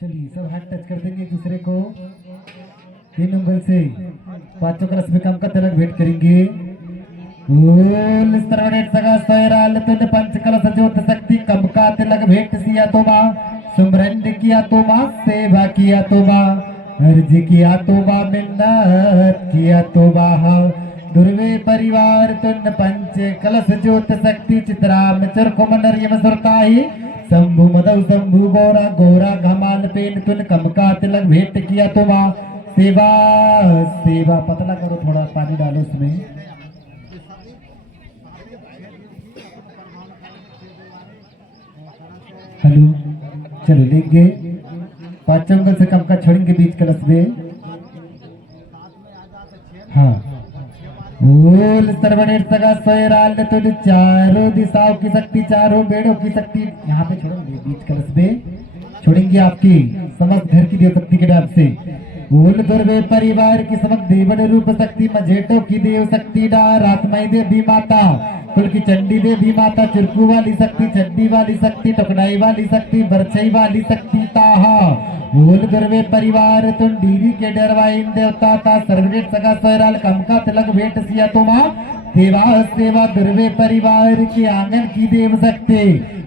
चलिए सब हाथ टच कर देंगे एक दूसरे को। 3 उंगल से 5 कलश में काम का तिलक भेंट करेंगे। ओल सर्वनेट सगा सोयराल तुन पंच कलश ज्योत शक्ति कम का तिलक भेंट सिया तो माँ सुमरन किया तो माँ सेवा किया तो माँ अर्ज किया तो माँ मिन्नत किया तो माँ दुर्वे परिवार तुन पंच कलश ज्योत शक्ति चित्राम चरको मनरियम सुरताही शंभु मदव शंभु गौरा गौरा घमाल पेन तुन कमका तिलक भेंट किया तो माँ सेवा सेवा पतला करो, थोड़ा पानी डालो उसमें। हेलो चलो लेंगे 5 उंगल से कम का छोड़ेंगे बीच कलश में। हाँ ओल सर्वनेट सगा सोयराल तुल चारों दिशाओं की शक्ति चारों बेड़ों की शक्ति यहाँ पे छोड़ेंगे बीच कलश में छोड़ेंगे आपकी समस्त घर की देव शक्ति के नाम से। ओल दुर्वे परिवार की समस्त देवन रूप शक्ति मझेटों की देव शक्ति डा रातमय देवी माता कुल की चंडी देवी माता चिरकू वाली शक्ति चंडी वाली शक्ति टकनाई वाली शक्ति बरछई वाली शक्ति ताहा ओल दुर्वे परिवार तुम डीरी के डरवाइन देवता ता सर्वनेट सगा सोयराल कमका तिलक भेंट सिया तो माँ सेवा सेवा दुर्वे परिवार के आंगन की देव शक्ति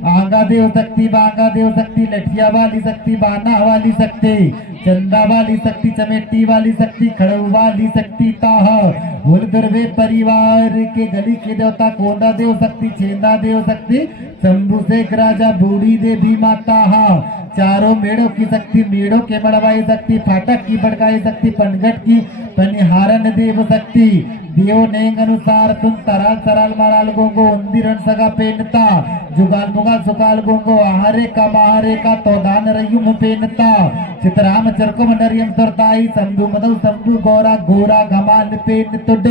आंगा देव शक्ति बांगा देव शक्ति लठिया वाली शक्ति बाना वाली शक्ति चंदा वाली शक्ति चमेटी वाली शक्ति खड़ऊ वाली शक्ति ताहा ओल दुर्वे परिवार के गली के देवता कोंडा देव शक्ति छेंदा देव शक्ति शंभु शेख राजा बूढ़ी देवी माता हा चारों मेड़ों की शक्ति मेड़ों के मड़वाई शक्ति फाटक की बड़काई शक्ति पनघट की पनिहारन देव शक्ति देव नेंग अनुसार तुम तराल सराल माराल गोंगो उन्दिरन सगा पेनता जुगाल मुगाल सुकाल गोंगो आहारे का तोदान रयुम पेनता चितराम चरको मनरियम सरताई शंभु मदव शंभु गौरा गोरा घमाल पेन तुड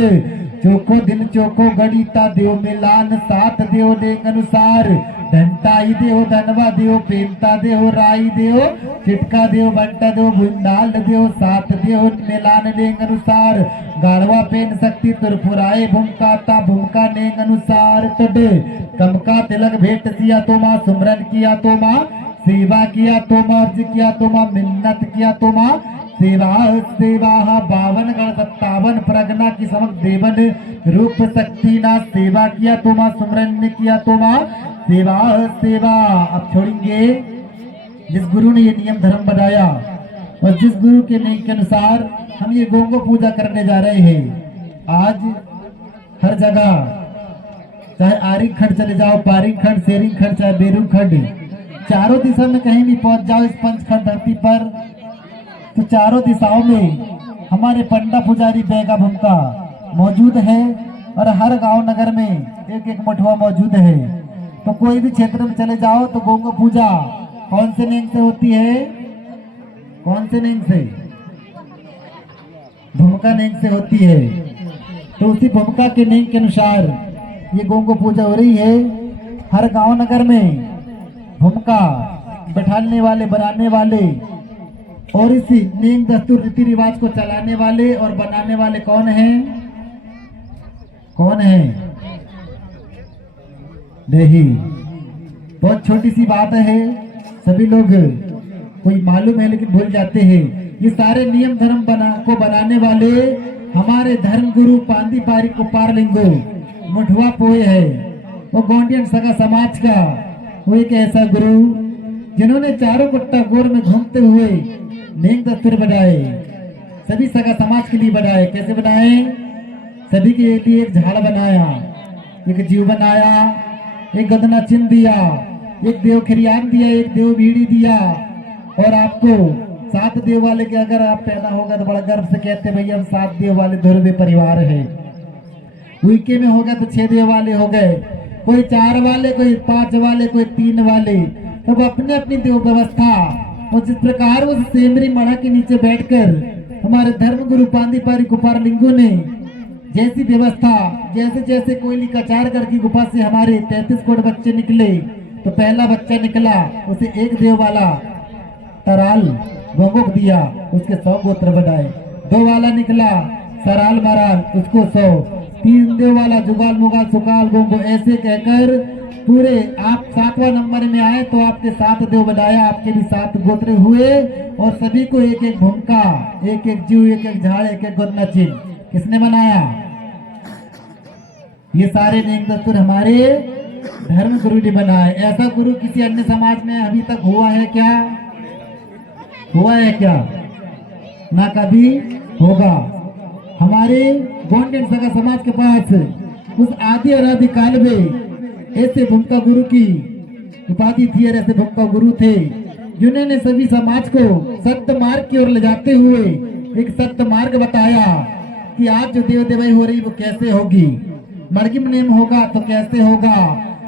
चोको दिन चोको गणिता देव मिलान सात देव नेंग अनुसार धनताई देव धनवा देव पेमता देव राई देव चिटका देव बंटा देव बुंदाल देव सात देव मिलान नेंग अनुसार गाड़वा पेन शक्ति तुरपुराए भूमका भूमका नेंग अनुसार तुड कमका तिलक भेंट सिया तो माँ सुमरन किया तो माँ सेवा किया तो माँ अर्ज किया तो माँ मिन्नत किया तो माँ सेवा सेवा 52 57 प्रगना की समक देवन रूप शक्ति ना सेवा किया तो माँ सुमरन किया तो माँ सेवा सेवा। अब छोड़ेंगे जिस गुरु ने ये नियम धर्म बनाया और जिस गुरु के नियम के अनुसार हम ये गोंगो पूजा करने जा रहे हैं। आज हर जगह चाहे आरिंग खंड चले जाओ पारिंग खंड शेरिंग खंड चाहे बेरू खंड चारों दिशा में कहीं भी पहुंच जाओ इस पंचखंड धरती पर तो चारों दिशाओं में हमारे पंडा पुजारी बैगा भूमका मौजूद है और हर गांव नगर में एक एक मठवा मौजूद है। तो कोई भी क्षेत्र में चले जाओ तो गोंगो पूजा कौन से नेम से होती है, कौन से नेम से? भूमिका नेम से होती है। तो उसी भूमिका के नेम के अनुसार ये गोंगो पूजा हो रही है। हर गांव नगर में भूमिका बैठाने वाले बनाने वाले और इसी नेम दस्तूर रीति रिवाज को चलाने वाले और बनाने वाले कौन हैं? कौन है? नहीं, बहुत छोटी सी बात है, सभी लोग कोई मालूम है लेकिन भूल जाते हैं। ये सारे नियम धर्म बनाने वाले हमारे धर्म गुरु पांदी पारी कुपार लिंगो मुठवा पोए है। वो गोंडियन सगा समाज का वो एक ऐसा गुरु जिन्होंने चारों कुट्टा गोर में घूमते हुए नेम दस्तूर बनाए, सभी सगा समाज के लिए बनाए। कैसे बनाए? सभी के लिए एक झाड़ बनाया, एक जीव बनाया, एक गदना चिन्ह दिया, एक देव खिरियान दिया, एक देव बीड़ी दिया। और आपको 7 देव वाले के अगर आप पैदा होगा तो बड़ा गर्व से कहते भैया हम 7 देव वाले ध्रुवे परिवार है। उइके में होगा तो 6 देव वाले हो गए, कोई 4 वाले, कोई 5 वाले, कोई 3 वाले। तब अपने अपनी देव व्यवस्था और जिस प्रकार उस सेमरी मड़ा के नीचे बैठकर हमारे धर्म गुरु पांदी पारी कुपार लिंगो ने जैसी व्यवस्था, जैसे जैसे कोयली कचार कर की गुफा से हमारे 33 करोड़ बच्चे निकले तो पहला बच्चा निकला उसे एक देव वाला तराल गोगोक दिया, उसके 100 गोत्र बनाए। 2 वाला निकला सराल मराल, उसको 100। 3 देव वाला जुगाल मुगाल सुकाल गोंगो, ऐसे कहकर पूरे आप 7वां नंबर में आए तो आपके 7 देव बनाया, आपके भी 7 गोत्र हुए और सभी को एक एक भूमिका, एक एक जीव, एक एक झाड़, एक एक गोतना चिन्ह किसने बनाया? ये सारे नियम दस्तूर हमारे धर्म गुरु ने बनाए। ऐसा गुरु किसी अन्य समाज में अभी तक हुआ है क्या? हुआ है क्या? ना कभी होगा। हमारे गोंड सगा समाज के पास उस आदि अनादि काल में ऐसे भूमिका गुरु की उपाधि थी और ऐसे भूमिका गुरु थे जिन्होंने सभी समाज को सत्य मार्ग की ओर ले जाते हुए एक सत्य मार्ग बताया कि आज जो देव देवाई हो रही वो कैसे होगी, मर्गिम नेम होगा तो कैसे होगा,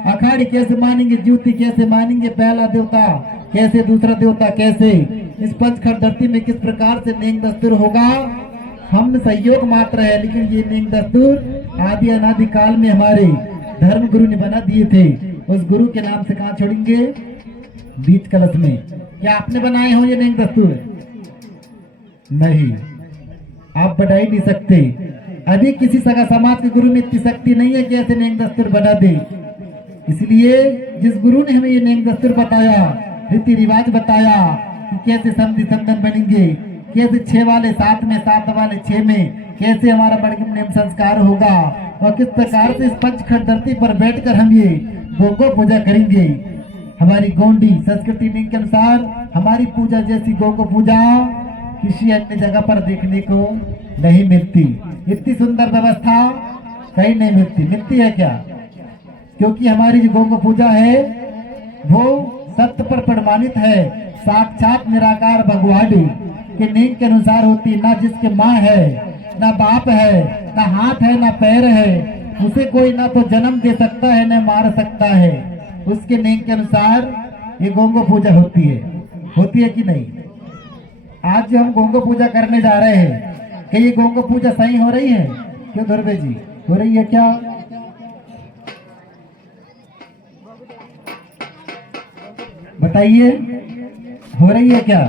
अखाड़ी कैसे मानेंगे, ज्योति कैसे मानेंगे, पहला देवता कैसे, दूसरा देवता कैसे, इस पंचखंड धरती में किस प्रकार से नेम दस्तूर होगा। हम सहयोग मात्र है, लेकिन ये नेम दस्तूर आदि अनादि काल में हमारे धर्म गुरु ने बना दिए थे। उस गुरु के नाम से कहाँ छोड़ेंगे? बीच कलश में। क्या आपने बनाए हो ये नेम दस्तूर? नहीं, आप बढ़ा ही नहीं सकते। अभी किसी सगा समाज के गुरु में इतनी शक्ति नहीं है कि ऐसे नेम दस्तूर बना दे। इसलिए जिस गुरु ने हमें ये नेम दस्तूर बताया, रीति रिवाज बताया कि कैसे समझी संतन बनेंगे, कैसे 6 वाले 7 में, 7 वाले 6 में, कैसे हमारा बड़गिम नेम संस्कार होगा और किस प्रकार से इस पंचखंड धरती पर बैठकर हम ये गो पूजा करेंगे। हमारी गोंडी संस्कृति नेम के अनुसार हमारी पूजा जैसी गो पूजा किसी अन्य जगह पर देखने को नहीं मिलती। इतनी सुंदर व्यवस्था कहीं नहीं मिलती। मिलती है क्या? क्योंकि हमारी जो गो पूजा है वो सत्य पर प्रमाणित है, साक्षात निराकार भगवान के नेम के अनुसार होती। ना जिसके माँ है, ना बाप है, ना हाथ है, ना पैर है, उसे कोई ना तो जन्म दे सकता है, ना मार सकता है। उसके नेम के अनुसार ये गोंगो पूजा होती है कि नहीं? आज जो हम गोंगो पूजा करने जा रहे हैं, क्या ये गोंगो पूजा सही हो रही है? क्यों धुर्वे जी, हो रही है क्या? बताइए, हो रही है क्या?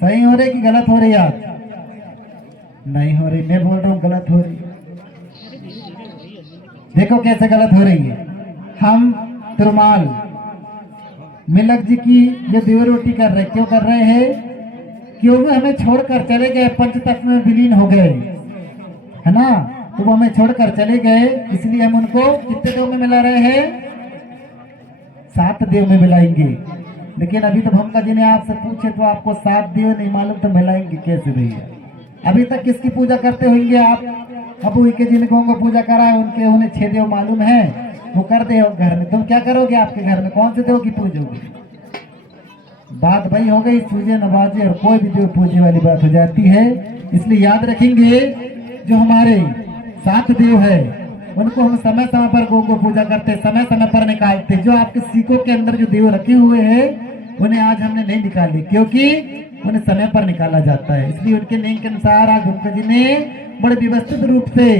सही हो रही कि गलत हो रही? आप नहीं हो रही, मैं बोल रहा हूँ गलत हो रही। देखो कैसे गलत हो रही है। हम तिरुमाल मिलक जी की ये देव रोटी कर रहे, क्यों कर रहे हैं? क्योंकि हमें छोड़कर चले गए, पंचतत्व में विलीन हो गए, है ना? तो वो हमें छोड़कर चले गए, इसलिए हम उनको कितने देव में मिला रहे हैं? 7 देव में मिलाएंगे। लेकिन अभी तो भमका जी ने आपसे पूछे तो आपको 7 देव नहीं मालूम, तो मिलाएंगे कैसे भैया? अभी तक किसकी पूजा करते होंगे आप? अबू के जिनको पूजा करा है उनके, उन्हें 6 देव मालूम है, वो करते हो घर में। तुम क्या करोगे? आपके घर में कौन से देव की पूजोगे? बात भाई हो गई सूजे नवाजे और कोई भी देव पूजे वाली बात हो जाती है। इसलिए याद रखेंगे जो हमारे 7 देव है उनको हम समय समय पर गो पूजा करते, समय समय पर निकालते। जो आपके सिक्कों के अंदर जो देव रखे हुए हैं उन्हें आज हमने नहीं निकाले, क्योंकि उन्हें समय पर निकाला जाता है। इसलिए उनके नेम के अनुसार आज भूमका जी ने बड़े व्यवस्थित रूप से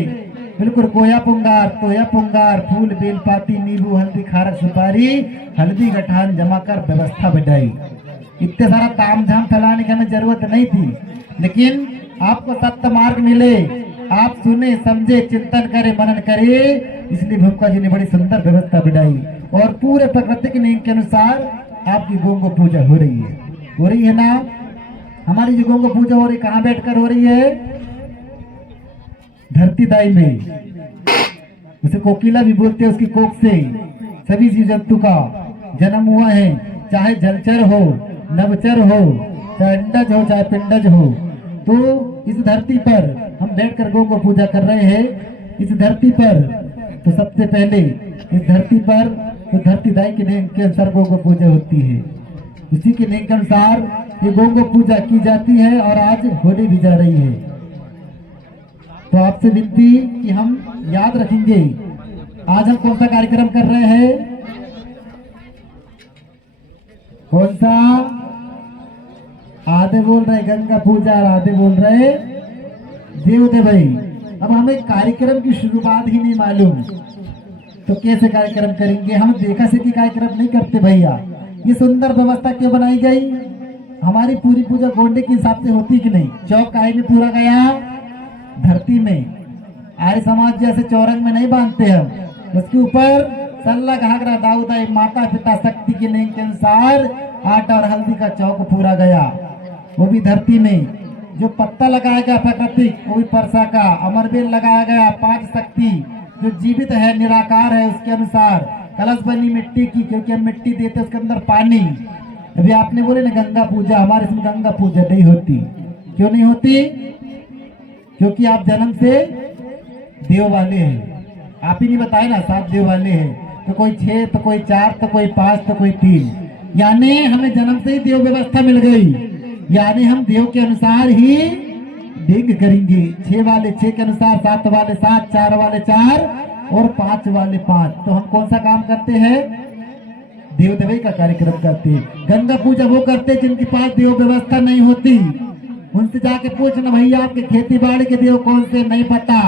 बिल्कुल तोया पुंगार, फूल बेल पाती, नींबू, हल्दी, खारक, सुपारी, हल्दी गठान जमा कर व्यवस्था बढ़ाई। इतने सारा तामझाम फैलाने की हमें जरूरत नहीं थी, लेकिन आपको सत्य मार्ग मिले, आप सुने, समझे, चिंतन करे, मनन करे, इसलिए भूमका जी ने बड़ी सुंदर व्यवस्था बढ़ाई और पूरे प्राकृतिक नियम के अनुसार आपकी गोंगो पूजा हो रही है ना? हमारी जो गोंगो पूजा हो रही कहाँ बैठकर हो रही है? धरती दाई में। उसे कोकिला भी बोलते हैं। उसकी कोख से सभी जीव जंतु का जन्म हुआ है, चाहे जलचर हो, नवचर हो, चाहे अंडज हो, चाहे पिंडज हो। तो इस धरती पर हम बैठकर गौ को पूजा कर रहे हैं। इस धरती पर तो सबसे पहले इस धरती पर तो धरती दाई के नेम के अनुसार गौ को पूजा होती है। उसी के नेम के अनुसार ये गौ को पूजा की जाती है और आज होने भी जा रही है। तो आपसे विनती कि हम याद रखेंगे। आज हम कौन सा कार्यक्रम कर रहे हैं? कौन सा? आधे बोल रहे गंगा पूजा और आधे बोल रहे देव भाई। अब हमें कार्यक्रम की शुरुआत ही नहीं मालूम, तो कैसे कार्यक्रम करेंगे? हम देखा से कि कार्यक्रम नहीं करते भैया। ये सुंदर व्यवस्था क्यों बनाई गई? हमारी पूरी पूजा गोंडे के हिसाब से होती कि नहीं? चौक काहे में पूरा गया? धरती में। आर्य समाज जैसे चौरंग में नहीं बांधते हम, उसके ऊपर सल्ला घाघरा दाऊदाई माता पिता शक्ति के नेम के अनुसार आटा और हल्दी का चौक पूरा गया, वो भी धरती में। जो पत्ता लगाया गया प्राकृतिक वो भी परसा का। अमरबेल लगाया गया 5 शक्ति जो जीवित है निराकार है उसके अनुसार। कलश बनी मिट्टी की, क्योंकि हम मिट्टी देते उसके अंदर पानी। अभी आपने बोले ना गंगा पूजा, हमारे इसमें गंगा पूजा नहीं होती। क्यों नहीं होती? क्योंकि आप जन्म से देव वाले हैं। आप ही नहीं बताए ना 7 देव वाले हैं, तो कोई 6 तो कोई 4 तो कोई 5 तो कोई 3, यानी हमें जन्म से ही देव व्यवस्था मिल गई। यानी हम देव के अनुसार ही डिग करेंगे। 6 वाले 6 के अनुसार, 7 वाले 7, 4 वाले 4 और 5 वाले 5। तो हम कौन सा काम करते हैं? देव देवी का कार्यक्रम करते हैं। गंगा पूजा वो करते हैं जिनके पास देव व्यवस्था नहीं होती। उनसे जाके पूछना भैया आपके खेती बाड़ी के देव कौन से, नहीं पता।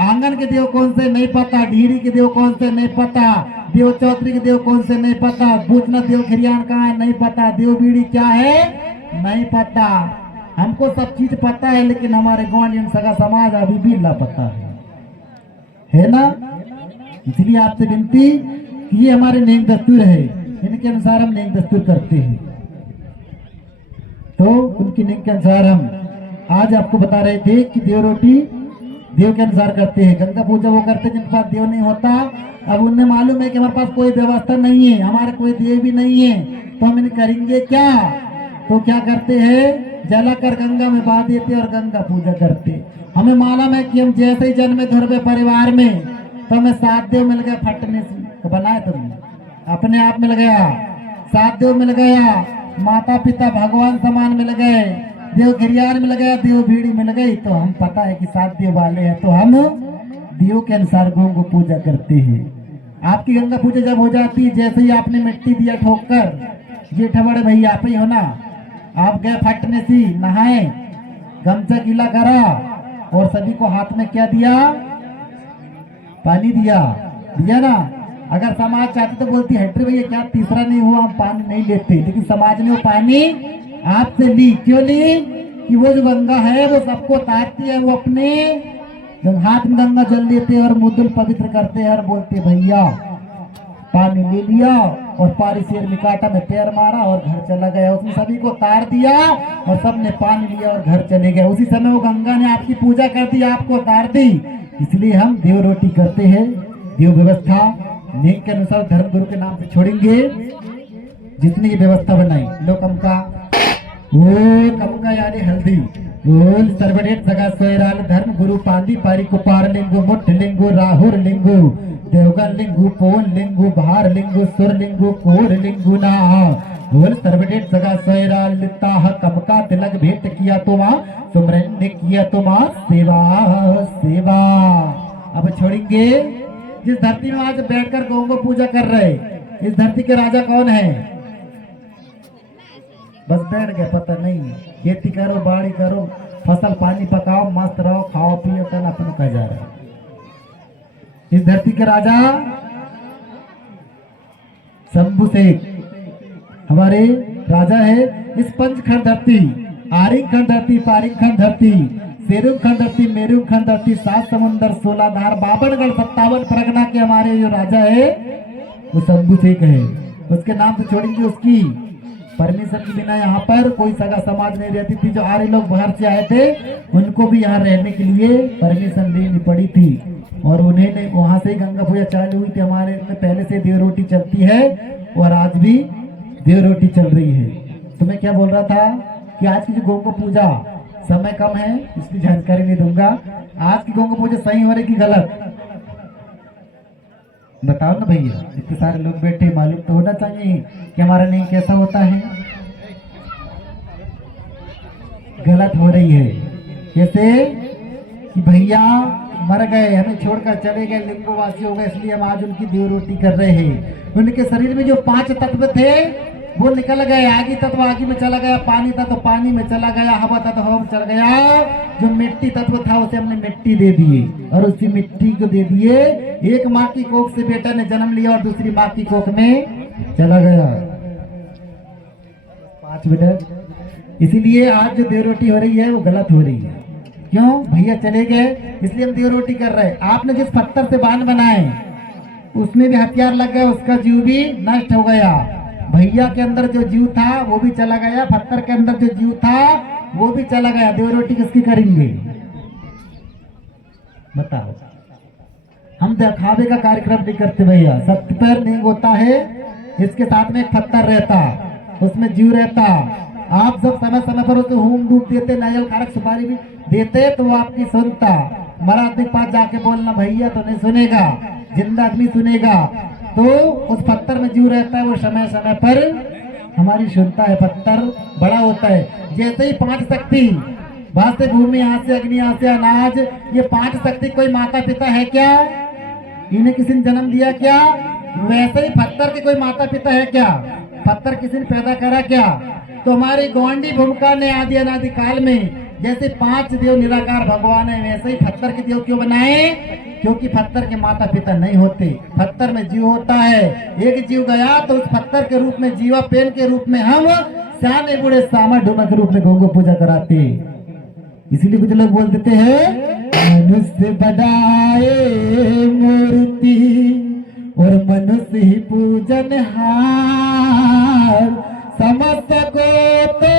आंगन के देव कौन से, नहीं पता। ढीरी के देव कौन से, नहीं पता। देव चौधरी के देव कौन से, नहीं पता। पूछना देव खरियान कहाँ है, नहीं पता। देव बीड़ी क्या है, नहीं पता। हमको सब चीज पता है, लेकिन हमारे ग्वांडियन सगा समाज अभी भी लापता है ना। इसलिए आपसे विनती कि ये हमारे नेम दस्तूर है, इनके अनुसार हम नेम दस्तूर करते हैं। तो उनकी नेम के अनुसार हम आज आपको बता रहे थे कि देव रोटी देव के अनुसार करते हैं। गंगा पूजा वो करते हैं जिनके पास देव नहीं होता। अब उन्हें मालूम है कि हमारे पास कोई व्यवस्था नहीं है, हमारे कोई देव भी नहीं है, तो हम इन्हें करेंगे क्या? तो क्या करते हैं? जलाकर गंगा में बहा देते और गंगा पूजा करते। हमें मालूम है कि हम जैसे ही जन्मे धर्मे परिवार में, तो हमें 7 देव मिल गए फटने से। तो बनाए तुमने, अपने आप मिल गया। 7 देव मिल गया, माता पिता भगवान समान मिल गए, देव खिरियार मिल गया, देव भीड़ी मिल गई। तो हम पता है कि 7 देव वाले हैं, तो हम देव के अनुसार गौ को पूजा करते हैं। आपकी गंगा पूजा जब हो जाती है, जैसे ही आपने मिट्टी दिया ठोककर, ये ठबड़े भैया आप ही हो ना, आप गए फटने से नहाए, गमछा गीला करा और सभी को हाथ में क्या दिया? पानी दिया ना। अगर समाज चाहती तो बोलती हट भैया क्या तीसरा नहीं हुआ, हम पानी नहीं लेते, लेकिन समाज ने वो पानी आपसे ली। क्यों ली? कि वो जो गंगा है वो सबको ताकती है। वो अपने हाथ में गंगा जल लेते हैं और मुद्दल पवित्र करते हैं और बोलते भैया पानी ले लिया, और पारी शेर में काटा में पैर मारा और घर चला गया। उसने सभी को तार दिया और सबने पानी लिया और घर चले गए। उसी समय वो गंगा ने आपकी पूजा कर दी, आपको तार दी। इसलिए हम देव रोटी करते हैं। देव व्यवस्था नेम के अनुसार धर्म गुरु के नाम से छोड़ेंगे जितनी ये व्यवस्था बनाई। लो कमका, ओ कमका यानी हल्दी, ओल सर्वडेट सगा सोयराल धर्म गुरु पांदी पारी कुपार लिंगु मुठ लिंगु राहुर लिंगु देवगन लिंगु पोन लिंगु भार लिंगु सुर लिंगु कोर लिंगु ना ओल सर्वडेट सगा सोयराल लिता कमका तिलक भेंट किया तुमा सुमरन ने किया तुमा सेवा सेवा। अब छोड़ेंगे जिस धरती में आज बैठकर गौ को पूजा कर रहे, इस धरती के राजा कौन है? बस बैठ गए, पता नहीं। खेती करो, बाड़ी करो, फसल पानी पकाओ, मस्त रहो, खाओ पियो, कल अपन कह जा रहा है। इस धरती के राजा शंभू शेख हमारे राजा है। इस पंचखंड धरती, आरिंग खंड धरती, पारिंग खंड धरती, शेरुंग खंड धरती, मेरुंग खंड धरती, 7 समुंदर 16 धार 52गढ़ 57 परगना के हमारे जो राजा है वो शंभू शेख है। उसके नाम से छोड़ेंगे। उसकी परमिशन के बिना यहाँ पर कोई सगा समाज नहीं रहती थी। जो आर्य लोग बाहर से आए थे उनको भी यहाँ रहने के लिए परमिशन लेनी पड़ी थी, और उन्हें वहां से गंगा पूजा चालू हुई थी। हमारे में पहले से देव रोटी चलती है और आज भी देव रोटी चल रही है। तो मैं क्या बोल रहा था कि आज की जो गौ को पूजा, समय कम है इसकी जानकारी नहीं दूंगा। आज की गौ को पूजा सही हो रही कि गलत? बताओ ना भैया, इतने सारे लोग बैठे, मालूम तो होना चाहिए कि हमारा नहीं कैसा होता है। गलत हो रही है। कैसे? कि भैया मर गए, हमें छोड़कर चले गए, लिंगोवासी हो गए, इसलिए हम आज उनकी देव रोटी कर रहे हैं। उनके शरीर में जो 5 तत्व थे वो निकल गए। आगी तत्व आगी में चला गया, पानी तत्व पानी में चला गया, हवा तत्व हवा में चला गया। जो मिट्टी तत्व था उसे हमने मिट्टी दे दिए और उसी मिट्टी को दे दिए। एक माँ की कोख से बेटा ने जन्म लिया और दूसरी माँ की कोख में चला गया। 5 मिनट। इसीलिए आज जो देव रोटी हो रही है वो गलत हो रही है। क्यों? भैया चले गए इसलिए हम देव रोटी कर रहे हैं। आपने जिस पत्थर से बांध बनाए उसमें भी हथियार लग गया, उसका जीव भी नष्ट हो गया। भैया के अंदर जो जीव था वो भी चला गया, पत्थर के अंदर जो जीव था वो भी चला गया। देव रोटी किसकी करेंगे बताओ? हम दिखावे का कार्यक्रम नहीं करते भैया। सत्य पर नहीं होता है, इसके साथ में एक पत्थर रहता, उसमें जीव रहता। आप सब समय समय पर उसे होम डूब देते, नारियल खारक सुपारी भी देते तो वो आपकी सुनता। मरा आदमी के पास जाके बोलना भैया तो नहीं सुनेगा, जिंदा आदमी सुनेगा। तो उस पत्थर में जीव रहता है, वो समय समय पर हमारी सुनता है। पत्थर बड़ा होता है। जैसे ही 5 शक्ति वहां से भूमि, यहाँ से अग्नि, यहाँ से अनाज, ये 5 शक्ति कोई माता पिता है क्या? इन्हें किसी ने जन्म दिया क्या? वैसे ही पत्थर के कोई माता पिता है क्या? पत्थर किसी ने पैदा करा क्या? तो हमारी गौंडी भूमिका ने आदि अनादि काल में जैसे 5 देव निराकार भगवान है, वैसे ही पत्थर के देव क्यों बनाए? क्योंकि पत्थर के माता पिता नहीं होते, पत्थर में जीव होता है। एक जीव गया तो उस पत्थर के रूप में, जीवा पेन के रूप में हम सियाने बूढ़े सामा ढूमा के रूप में गौ पूजा कराते। इसीलिए कुछ लोग बोल देते हैं मनुष्य बनाए मूर्ति और मनुष्य ही पूजन हार, समस्त को तो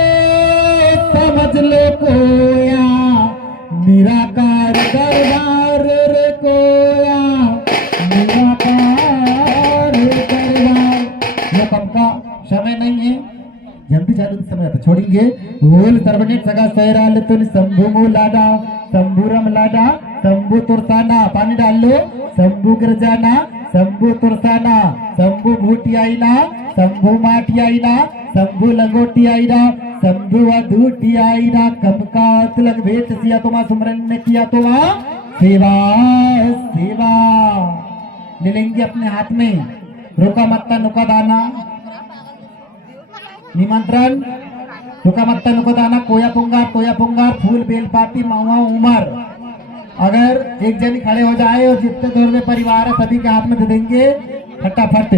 समझ लो कोया, निराकार दरबार रे कोया, निराकार दरबार। यह कम का समय नहीं है, जल्दी चालू समय तो छोड़ेंगे। बोल सर्वनेट सगा सैराल तुन शंभु मूलाडा, शंभुरम लाडा, शंभु तुरसाना, पानी डाल लो। शंभु गिरजाना, शंभु तुरसाना, शंभु भूटियाईना, शंभु माटियाईना, शंभु लंगोटियाईना, शंभु अधूटियाईना। कम का तिलक भेंट सिया तो मां सुमरन ने किया तो मां सेवा सेवा ले लेंगे अपने हाथ में। रोका मत्ता नुका दाना निमंत्रण, रुका मत्ता नुका दाना, कोया पुंगार, फूल बेलपाती, महुआ उमर। अगर एक जन खड़े हो जाए और जितने दौर में परिवार है सभी के हाथ में दे देंगे फटाफट।